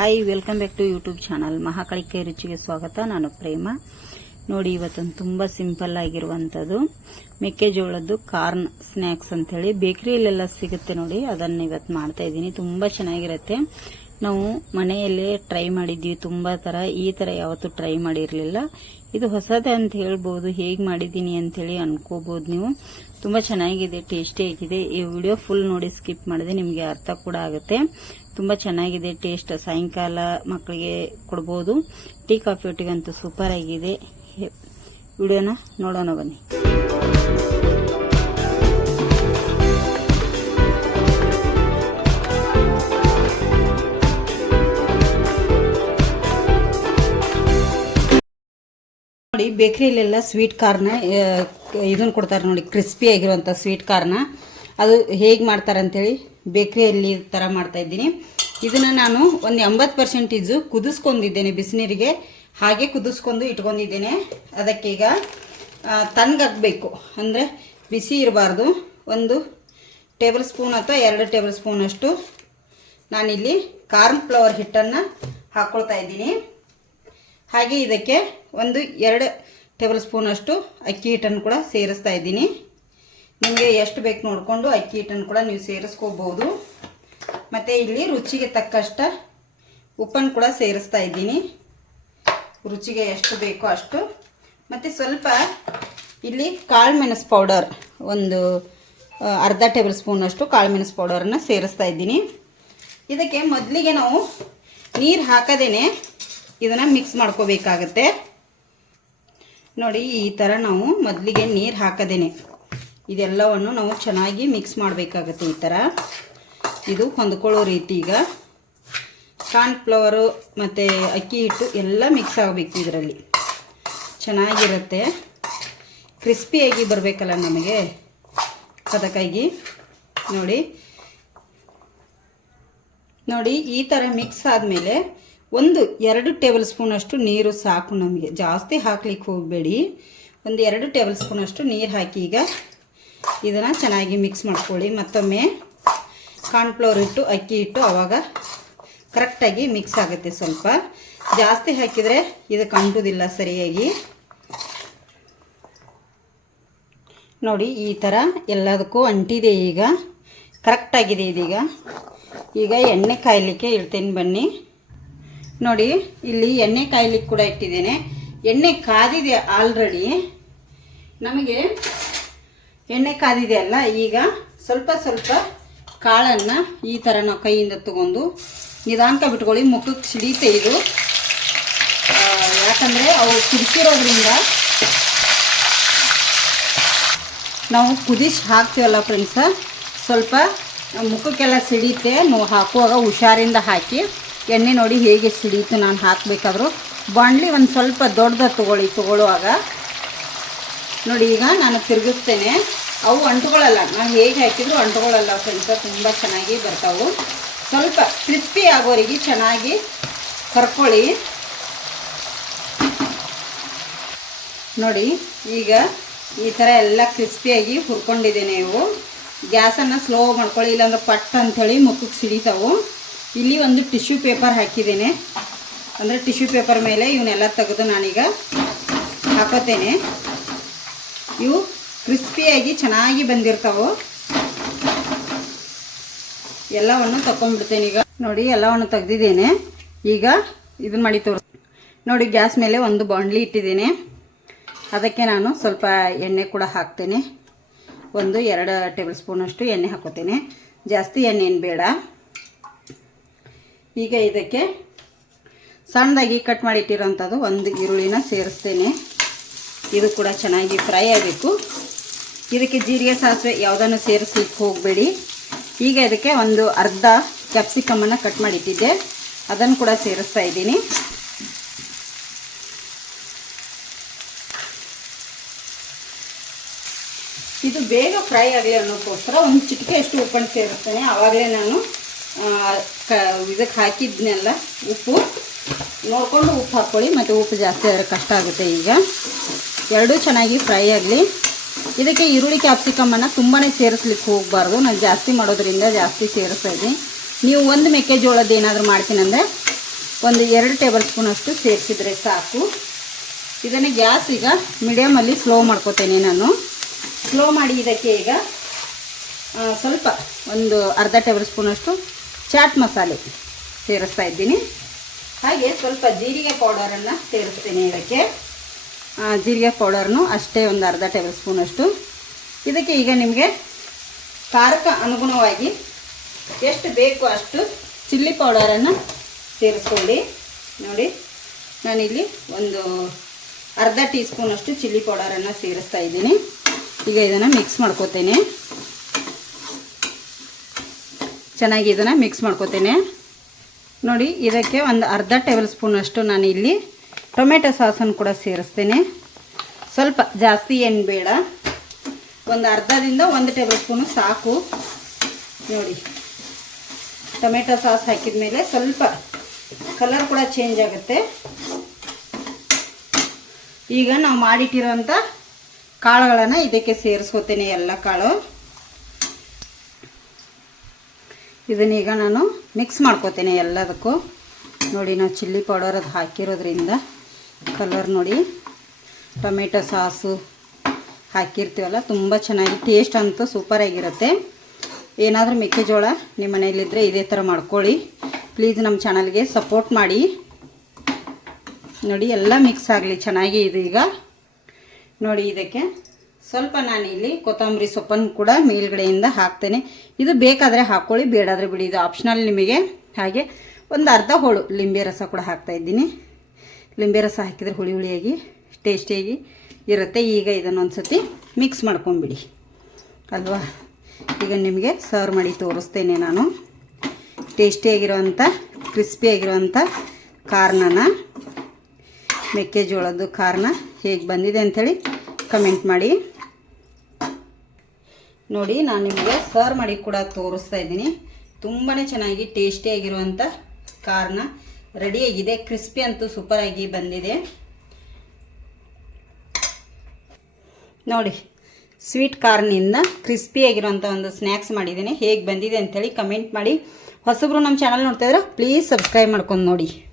Hi welcome back to YouTube channel ಮಹಾಕಳಿಕೆ ರುಚಿಗೆ ಸ್ವಾಗತ. ನಾನು ಪ್ರೇಮ. ನೋಡಿ, ಇವತ್ತೊಂದು ತುಂಬ ಸಿಂಪಲ್ ಆಗಿರುವಂಥದ್ದು ಮೆಕ್ಕೆಜೋಳದ್ದು ಕಾರ್ನ್ ಸ್ನ್ಯಾಕ್ಸ್ ಅಂತೇಳಿ. ಬೇಕರಿಯಲ್ಲೆಲ್ಲ ಸಿಗುತ್ತೆ ನೋಡಿ. ಅದನ್ನು ಇವತ್ತು ಮಾಡ್ತಾ ಇದ್ದೀನಿ. ತುಂಬ ಚೆನ್ನಾಗಿರುತ್ತೆ. ನಾವು ಮನೆಯಲ್ಲೇ ಟ್ರೈ ಮಾಡಿದ್ವಿ ತುಂಬ ಥರ ಈ ಥರ ಯಾವತ್ತೂ ಟ್ರೈ ಮಾಡಿರಲಿಲ್ಲ. ಇದು ಹೊಸದೇ ಅಂತ ಹೇಳ್ಬೋದು. ಹೇಗೆ ಮಾಡಿದ್ದೀನಿ ಅಂತೇಳಿ ಅನ್ಕೋಬೋದು ನೀವು. ತುಂಬ ಚೆನ್ನಾಗಿದೆ ಟೇಸ್ಟಿ ಆಗಿದೆ. ಈ ವಿಡಿಯೋ ಫುಲ್ ನೋಡಿ ಸ್ಕಿಪ್ ಮಾಡಿದೆ ನಿಮಗೆ ಅರ್ಥ ಕೂಡ ಆಗುತ್ತೆ. ತುಂಬ ಚೆನ್ನಾಗಿದೆ ಟೇಸ್ಟ್ ಸಾಯಂಕಾಲ ಮಕ್ಕಳಿಗೆ ಕೊಡ್ಬೋದು. ಟೀ, ಕಾಫಿ ಒಟ್ಟಿಗಂತೂ ಸೂಪರ್ ಆಗಿದೆ. ವಿಡಿಯೋನ ನೋಡೋಣ ಬನ್ನಿ. ನೋಡಿ ಬೇಕರಿಯಲ್ಲೆಲ್ಲ ಸ್ವೀಟ್ ಕಾರ್ನ ಇದನ್ನ ಕೊಡ್ತಾರೆ ನೋಡಿ ಕ್ರಿಸ್ಪಿ ಆಗಿರುವಂಥ ಸ್ವೀಟ್ ಕಾರ್ನ ಅದು ಹೇಗೆ ಮಾಡ್ತಾರೆ ಅಂಥೇಳಿ ಬೇಕ್ರಿಯಲ್ಲಿ ಥರ ಮಾಡ್ತಾಯಿದ್ದೀನಿ ಇದನ್ನು ನಾನು ಒಂದು ಎಂಬತ್ತು ಪರ್ಸೆಂಟೇಜು ಕುದಿಸ್ಕೊಂಡಿದ್ದೇನೆ ಬಿಸಿನೀರಿಗೆ. ಹಾಗೆ ಕುದಿಸ್ಕೊಂಡು ಇಟ್ಕೊಂಡಿದ್ದೇನೆ. ಅದಕ್ಕೀಗ ತಣ್ಣಗಾಗಬೇಕು ಅಂದರೆ ಬಿಸಿ ಇರಬಾರ್ದು. ಒಂದು ಟೇಬಲ್ ಸ್ಪೂನ್ ಅಥವಾ ಎರಡು ಟೇಬಲ್ ಸ್ಪೂನಷ್ಟು ನಾನಿಲ್ಲಿ ಕಾರ್ನ್ ಫ್ಲವರ್ ಹಿಟ್ಟನ್ನು ಹಾಕ್ಕೊಳ್ತಾ ಇದ್ದೀನಿ. ಹಾಗೆ ಇದಕ್ಕೆ ಒಂದು ಎರಡು ಟೇಬಲ್ ಸ್ಪೂನಷ್ಟು ಅಕ್ಕಿ ಹಿಟ್ಟನ್ನು ಕೂಡ ಸೇರಿಸ್ತಾ ಇದ್ದೀನಿ. ನಿಮಗೆ ಎಷ್ಟು ಬೇಕು ನೋಡಿಕೊಂಡು ಅಕ್ಕಿ ಹಿಟ್ಟನ್ನು ಕೂಡ ನೀವು ಸೇರಿಸ್ಕೋಬೋದು. ಮತ್ತು ಇಲ್ಲಿ ರುಚಿಗೆ ತಕ್ಕಷ್ಟ ಉಪ್ಪನ್ನು ಕೂಡ ಸೇರಿಸ್ತಾ ಇದ್ದೀನಿ. ರುಚಿಗೆ ಎಷ್ಟು ಬೇಕೋ ಅಷ್ಟು. ಮತ್ತು ಸ್ವಲ್ಪ ಇಲ್ಲಿ ಕಾಳು ಮೆಣಸು ಪೌಡರ್ ಒಂದು ಅರ್ಧ ಟೇಬಲ್ ಸ್ಪೂನಷ್ಟು ಕಾಳು ಮೆಣಸು ಪೌಡರನ್ನು ಸೇರಿಸ್ತಾ ಇದ್ದೀನಿ. ಇದಕ್ಕೆ ಮೊದಲಿಗೆ ನಾವು ನೀರು ಹಾಕದೇನೆ ಇದನ್ನು ಮಿಕ್ಸ್ ಮಾಡ್ಕೋಬೇಕಾಗತ್ತೆ. ನೋಡಿ, ಈ ಥರ ನಾವು ಮೊದಲಿಗೆ ನೀರು ಹಾಕದೇನೆ. ಇದೆಲ್ಲವನ್ನು ನಾವು ಚೆನ್ನಾಗಿ ಮಿಕ್ಸ್ ಮಾಡಬೇಕಾಗತ್ತೆ ಈ ಥರ. ಇದು ಹೊಂದ್ಕೊಳ್ಳೋ ರೀತಿ ಈಗ. ಕಾರ್ನ್ಫ್ಲವರು ಮತ್ತು ಅಕ್ಕಿ ಹಿಟ್ಟು ಎಲ್ಲ ಮಿಕ್ಸ್ ಆಗಬೇಕು ಇದರಲ್ಲಿ. ಚೆನ್ನಾಗಿರುತ್ತೆ. ಕ್ರಿಸ್ಪಿಯಾಗಿ ಬರಬೇಕಲ್ಲ ನಮಗೆ ಅದಕ್ಕಾಗಿ ನೋಡಿ. ನೋಡಿ, ಈ ಥರ ಮಿಕ್ಸ್ ಆದಮೇಲೆ ಒಂದು ಎರಡು ಟೇಬಲ್ ಸ್ಪೂನಷ್ಟು ನೀರು ಸಾಕು ನಮಗೆ. ಜಾಸ್ತಿ ಹಾಕ್ಲಿಕ್ಕೆ ಹೋಗಬೇಡಿ. ಒಂದು ಎರಡು ಟೇಬಲ್ ಸ್ಪೂನಷ್ಟು ನೀರು ಹಾಕಿ ಈಗ ಇದನ್ನು ಚೆನ್ನಾಗಿ ಮಿಕ್ಸ್ ಮಾಡ್ಕೊಳ್ಳಿ. ಮತ್ತೊಮ್ಮೆ ಕಾರ್ನ್ಫ್ಲೋರ್ ಇಟ್ಟು, ಅಕ್ಕಿ ಇಟ್ಟು ಆವಾಗ ಕರೆಕ್ಟಾಗಿ ಮಿಕ್ಸ್ ಆಗುತ್ತೆ ಸ್ವಲ್ಪ. ಜಾಸ್ತಿ ಹಾಕಿದರೆ ಇದಕ್ಕೆ ಕಂಟುವುದಿಲ್ಲ ಸರಿಯಾಗಿ. ನೋಡಿ, ಈ ಥರ ಎಲ್ಲದಕ್ಕೂ ಅಂಟಿದೆ ಈಗ. ಕರೆಕ್ಟಾಗಿದೆ ಇದೀಗ. ಈಗ ಎಣ್ಣೆ ಕಾಯಲಿಕ್ಕೆ ಇಡ್ತೀನಿ ಬನ್ನಿ. ನೋಡಿ, ಇಲ್ಲಿ ಎಣ್ಣೆ ಕಾಯ್ಲಿಕ್ಕೆ ಕೂಡ ಇಟ್ಟಿದ್ದೇನೆ. ಎಣ್ಣೆ ಕಾದಿದೆ ಆಲ್ರೆಡಿ ನಮಗೆ ಎಣ್ಣೆ ಕಾದಿದೆ ಅಲ್ಲ, ಈಗ ಸ್ವಲ್ಪ ಸ್ವಲ್ಪ ಕಾಳನ್ನು ಈ ಥರ ನಾವು ಕೈಯಿಂದ ತಗೊಂಡು ನಿಧಾನಕ ಬಿಟ್ಕೊಳ್ಳಿ, ಮುಖಕ್ಕೆ ಸಿಡಿತೆ ಇದು ಯಾಕಂದರೆ ಅವು ಕುದಿಸಿರೋದ್ರಿಂದ ನಾವು ಕುದಿಸಿ ಹಾಕ್ತೀವಲ್ಲ ಫ್ರೆಂಡ್ಸ, ಸ್ವಲ್ಪ ಮುಖಕ್ಕೆಲ್ಲ ಸಿಡಿತೆ, ನಾವು ಹಾಕುವಾಗ ಹುಷಾರಿಂದ ಹಾಕಿ, ಎಣ್ಣೆ ನೋಡಿ ಹೇಗೆ ಸಿಡೀತು ನಾನು ಹಾಕಬೇಕಾದ್ರೂ. ಬಾಣಲಿ ಒಂದು ಸ್ವಲ್ಪ ದೊಡ್ಡದ ತೊಗೊಳ್ಳಿ, ತೊಗೊಳ್ಳುವಾಗ. ನೋಡಿ, ಈಗ ನಾನು ತಿರುಗಿಸ್ತೇನೆ. ಅವು ಅಂಟುಗಳಲ್ಲ. ನಾವು ಹೇಗೆ ಹಾಕಿದ್ರು ಅಂಟುಗಳಲ್ಲ ಫ್ರೆಂಡ್ಸ ತುಂಬ ಚೆನ್ನಾಗಿ ಬರ್ತಾವು. ಸ್ವಲ್ಪ ಕ್ರಿಸ್ಪಿ ಆಗೋರಿಗೆ ಚೆನ್ನಾಗಿ ಕರ್ಕೊಳ್ಳಿ. ನೋಡಿ, ಈಗ ಈ ಥರ ಎಲ್ಲ ಕ್ರಿಸ್ಪಿಯಾಗಿ ಹುರ್ಕೊಂಡಿದ್ದೇನೆ ಇವು ಗ್ಯಾಸನ್ನು ಸ್ಲೋ ಮಾಡ್ಕೊಳ್ಳಿ, ಇಲ್ಲಾಂದ್ರೆ ಪಟ್ ಅಂಥೇಳಿ ಮುಖಕ್ಕೆ ಸಿಡಿತಾವು. ಇಲ್ಲಿ ಒಂದು ಟಿಶ್ಯೂ ಪೇಪರ್ ಹಾಕಿದ್ದೇನೆ. ಅಂದರೆ ಟಿಶ್ಯೂ ಪೇಪರ್ ಮೇಲೆ ಇವನ್ನೆಲ್ಲ ತೆಗೆದು ನಾನೀಗ ಹಾಕೋತೇನೆ ಇವು ಕ್ರಿಸ್ಪಿಯಾಗಿ ಚೆನ್ನಾಗಿ ಬಂದಿರ್ತಾವೆ. ಎಲ್ಲವನ್ನು ತಗೊಂಡ್ಬಿಡ್ತೇನೆ ಈಗ. ನೋಡಿ, ಎಲ್ಲವನ್ನು ತೆಗ್ದಿದ್ದೇನೆ. ಈಗ ಇದನ್ನ ಮಾಡಿ ತೋರಿಸ್. ನೋಡಿ, ಗ್ಯಾಸ್ ಮೇಲೆ ಒಂದು ಬಾಂಡ್ಲಿ ಇಟ್ಟಿದ್ದೇನೆ. ಅದಕ್ಕೆ ನಾನು ಸ್ವಲ್ಪ ಎಣ್ಣೆ ಕೂಡ ಹಾಕ್ತೇನೆ. ಒಂದು ಎರಡು ಟೇಬಲ್ ಸ್ಪೂನಷ್ಟು ಎಣ್ಣೆ ಹಾಕೋತೇನೆ. ಜಾಸ್ತಿ ಎಣ್ಣೆ ಏನು ಬೇಡ. ಈಗ ಇದಕ್ಕೆ ಸಣ್ಣದಾಗಿ ಕಟ್ ಮಾಡಿ ಇಟ್ಟಿರೋಂಥದ್ದು ಒಂದು ಈರುಳ್ಳಿನ ಸೇರಿಸ್ತೇನೆ. ಇದು ಕೂಡ ಚೆನ್ನಾಗಿ ಫ್ರೈ ಆಗಬೇಕು. ಇದಕ್ಕೆ ಜೀರಿಗೆ ಸಾಸಿವೆ ಯಾವುದನ್ನು ಸೇರಿಸ್ಲಿಕ್ಕೆ ಹೋಗಬೇಡಿ. ಈಗ ಇದಕ್ಕೆ ಒಂದು ಅರ್ಧ ಕ್ಯಾಪ್ಸಿಕಮನ್ನು ಕಟ್ ಮಾಡಿಟ್ಟಿದ್ದೆ. ಅದನ್ನು ಕೂಡ ಸೇರಿಸ್ತಾ ಇದ್ದೀನಿ. ಇದು ಬೇಗ ಫ್ರೈ ಆಗಲಿ ಅನ್ನೋಕ್ಕೋಸ್ಕರ ಒಂದು ಚಿಟಿಕೆ ಎಷ್ಟು ಉಪ್ಪನ್ನು ಸೇರಿಸ್ತೇನೆ. ಆವಾಗಲೇ ನಾನು ಕ, ಇದಕ್ಕೆ ಹಾಕಿದ್ನೆಲ್ಲ ಉಪ್ಪು. ನೋಡಿಕೊಂಡು ಉಪ್ಪು ಹಾಕ್ಕೊಳ್ಳಿ. ಮತ್ತು ಉಪ್ಪು ಜಾಸ್ತಿ ಆದರೆ ಕಷ್ಟ ಆಗುತ್ತೆ ಈಗ. ಎರಡೂ ಚೆನ್ನಾಗಿ ಫ್ರೈ ಆಗಲಿ. ಇದಕ್ಕೆ ಈರುಳ್ಳಿ ಕ್ಯಾಪ್ಸಿಕಮನ್ನು ತುಂಬಾ ಸೇರಿಸ್ಲಿಕ್ಕೆ ಹೋಗಬಾರ್ದು. ನಾನು ಜಾಸ್ತಿ ಮಾಡೋದ್ರಿಂದ ಜಾಸ್ತಿ ಸೇರಿಸ್ತಾ ಇದ್ದೀನಿ. ನೀವು ಒಂದು ಮೆಕ್ಕೆಜೋಳದ್ದು ಏನಾದರೂ ಮಾಡ್ತೀನಂದರೆ ಒಂದು ಎರಡು ಟೇಬಲ್ ಸ್ಪೂನಷ್ಟು ಸೇರಿಸಿದರೆ ಸಾಕು. ಇದನ್ನು ಗ್ಯಾಸ್ ಈಗ ಮೀಡಿಯಮಲ್ಲಿ ಸ್ಲೋ ಮಾಡ್ಕೋತೇನೆ ನಾನು. ಸ್ಲೋ ಮಾಡಿ ಇದಕ್ಕೆ ಈಗ ಸ್ವಲ್ಪ ಒಂದು ಅರ್ಧ ಟೇಬಲ್ ಸ್ಪೂನಷ್ಟು ಚಾಟ್ ಮಸಾಲೆ ಸೇರಿಸ್ತಾ ಇದ್ದೀನಿ. ಹಾಗೆ ಸ್ವಲ್ಪ ಜೀರಿಗೆ ಪೌಡರನ್ನು ಸೇರಿಸ್ತೇನೆ ಇದಕ್ಕೆ. ಜೀರಿಗೆ ಪೌಡರ್ನು ಅಷ್ಟೇ ಒಂದು ಅರ್ಧ ಟೇಬಲ್ ಸ್ಪೂನಷ್ಟು. ಇದಕ್ಕೆ ಈಗ ನಿಮಗೆ ಖಾರಕ್ಕೆ ಅನುಗುಣವಾಗಿ ಎಷ್ಟು ಬೇಕು ಅಷ್ಟು ಚಿಲ್ಲಿ ಪೌಡರನ್ನು ಸೇರಿಸ್ಕೊಳ್ಳಿ. ನೋಡಿ, ನಾನಿಲ್ಲಿ ಒಂದು ಅರ್ಧ ಟೀ ಸ್ಪೂನಷ್ಟು ಚಿಲ್ಲಿ ಪೌಡರನ್ನು ಸೇರಿಸ್ತಾ ಇದ್ದೀನಿ. ಈಗ ಇದನ್ನು ಮಿಕ್ಸ್ ಮಾಡ್ಕೋತೇನೆ. ಚೆನ್ನಾಗಿ ಇದನ್ನು ಮಿಕ್ಸ್ ಮಾಡ್ಕೋತೇನೆ. ನೋಡಿ, ಇದಕ್ಕೆ ಒಂದು ಅರ್ಧ ಟೇಬಲ್ ಸ್ಪೂನಷ್ಟು ನಾನು ಇಲ್ಲಿ ಟೊಮೆಟೊ ಸಾಸನ್ನು ಕೂಡ ಸೇರಿಸ್ತೇನೆ. ಸ್ವಲ್ಪ ಜಾಸ್ತಿ ಏನು ಬೇಡ. ಒಂದು ಅರ್ಧದಿಂದ ಒಂದು ಟೇಬಲ್ ಸ್ಪೂನು ಸಾಕು. ನೋಡಿ. ಟೊಮೆಟೊ ಸಾಸ್ ಹಾಕಿದ ಮೇಲೆ ಸ್ವಲ್ಪ ಕಲರ್ ಕೂಡ ಚೇಂಜ್ ಆಗುತ್ತೆ. ಈಗ ನಾವು ಮಾಡಿಟ್ಟಿರೋಂಥ ಕಾಳುಗಳನ್ನು ಇದಕ್ಕೆ ಸೇರಿಸ್ಕೋತೇನೆ ಎಲ್ಲ ಕಾಳು. ಇದನ್ನೀಗ ನಾನು ಮಿಕ್ಸ್ ಮಾಡ್ಕೋತೇನೆ ಎಲ್ಲದಕ್ಕೂ. ನೋಡಿ, ನಾವು ಚಿಲ್ಲಿ ಪೌಡರ್ ಅದು ಹಾಕಿರೋದ್ರಿಂದ. ಕಲರ್ ನೋಡಿ. ಟೊಮೆಟೊ ಸಾಸು ಹಾಕಿರ್ತೀವಲ್ಲ, ತುಂಬ ಚೆನ್ನಾಗಿ ಟೇಸ್ಟ್ ಅಂತೂ ಸೂಪರಾಗಿರುತ್ತೆ ಏನಾದರೂ ಮೆಕ್ಕೆಜೋಳ ನಿಮ್ಮ ಮನೆಯಲ್ಲಿದ್ದರೆ ಇದೇ ಥರ ಮಾಡ್ಕೊಳ್ಳಿ. ಪ್ಲೀಸ್ ನಮ್ಮ ಚಾನಲ್ಗೆ ಸಪೋರ್ಟ್ ಮಾಡಿ. ನೋಡಿ, ಎಲ್ಲ ಮಿಕ್ಸ್ ಆಗಲಿ, ಚೆನ್ನಾಗಿ ಇದು ಈಗ. ನೋಡಿ, ಇದಕ್ಕೆ ಸ್ವಲ್ಪ ನಾನು ಇಲ್ಲಿ ಕೊತ್ತಂಬರಿ ಸೊಪ್ಪನ್ನು ಕೂಡ ಮೇಲ್ಗಡೆಯಿಂದ ಹಾಕ್ತೇನೆ. ಇದು ಬೇಕಾದರೆ ಹಾಕ್ಕೊಳ್ಳಿ ಬೇಡಾದರೆ ಬಿಡಿ. ಇದು ಆಪ್ಷನಲ್ ನಿಮಗೆ. ಹಾಗೆ ಒಂದು ಅರ್ಧ ಹೋಳು ಲಿಂಬೆ ರಸ ಕೂಡ ಹಾಕ್ತಾ ಇದ್ದೀನಿ. ಲಿಂಬೆ ರಸ ಹಾಕಿದರೆ ಹುಳಿ ಹುಳಿಯಾಗಿ ಟೇಸ್ಟಿಯಾಗಿ ಇರುತ್ತೆ. ಈಗ ಇದನ್ನೊಂದು ಸತಿ ಮಿಕ್ಸ್ ಮಾಡ್ಕೊಂಬಿಡಿ ಅಲ್ವಾ? ಈಗ ನಿಮಗೆ ಸರ್ವ್ ಮಾಡಿ ತೋರಿಸ್ತೇನೆ ನಾನು. ಟೇಸ್ಟಿಯಾಗಿರುವಂಥ ಕ್ರಿಸ್ಪಿಯಾಗಿರುವಂಥ ಕಾರ್ನನ ಮೆಕ್ಕೆಜೋಳದ್ದು ಕಾರ್ನ ಹೇಗೆ ಬಂದಿದೆ ಅಂಥೇಳಿ ಕಮೆಂಟ್ ಮಾಡಿ. ನೋಡಿ, ನಾನು ನಿಮಗೆ ಸರ್ವ್ ಮಾಡಿ ಕೂಡ ತೋರಿಸ್ತಾ ಇದ್ದೀನಿ. ತುಂಬಾ ಚೆನ್ನಾಗಿ ಟೇಸ್ಟಿಯಾಗಿರುವಂಥ ಕಾರ್ನ ರೆಡಿಯಾಗಿದೆ ಕ್ರಿಸ್ಪಿ ಅಂತೂ ಸೂಪರಾಗಿ ಬಂದಿದೆ. ನೋಡಿ ಸ್ವೀಟ್ ಕಾರ್ನಿಂದ ಕ್ರಿಸ್ಪಿಯಾಗಿರುವಂಥ ಒಂದು ಸ್ನ್ಯಾಕ್ಸ್ ಮಾಡಿದ್ದೀನಿ. ಹೇಗೆ ಬಂದಿದೆ ಅಂಥೇಳಿ ಕಮೆಂಟ್ ಮಾಡಿ. ಹೊಸಬ್ರು ನಮ್ಮ ಚಾನಲ್ ನೋಡ್ತಾ ಇದ್ರೆ ಪ್ಲೀಸ್ ಸಬ್ಸ್ಕ್ರೈಬ್ ಮಾಡ್ಕೊಂಡು ನೋಡಿ.